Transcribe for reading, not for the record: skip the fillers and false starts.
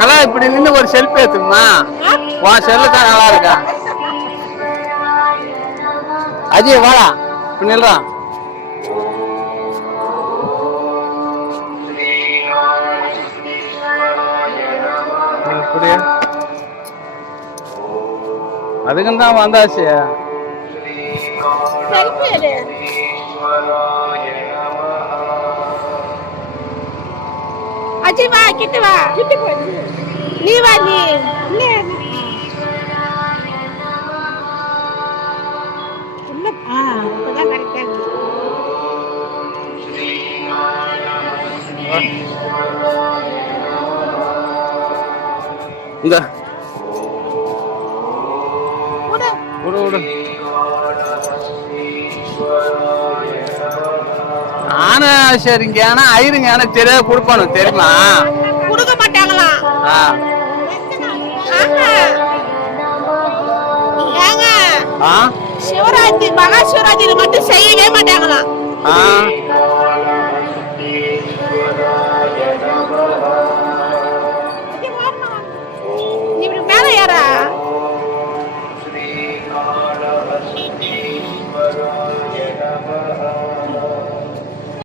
அண்ணா இப்படி நின்று ஒரு செல்ஃபி எடுத்துமா உன் செல்லு தான் நல்லா இருக்கா அஜய் வாடா இப்படி நில்றான் அதுக்கும் தான் வந்தாச்சு அஜய் வா கிட்ட வா நீ வா நீ ஆனா சரிங்க ஆனா ஐருங்க ஆனா தெரியாத கொடுப்பானு தெரியுமா கொடுக்க மாட்டாங்களா சிவராத்திரி மகா சிவராத்திரி மட்டும் செய்யவே மாட்டாங்களா இப்படி மேல யாரா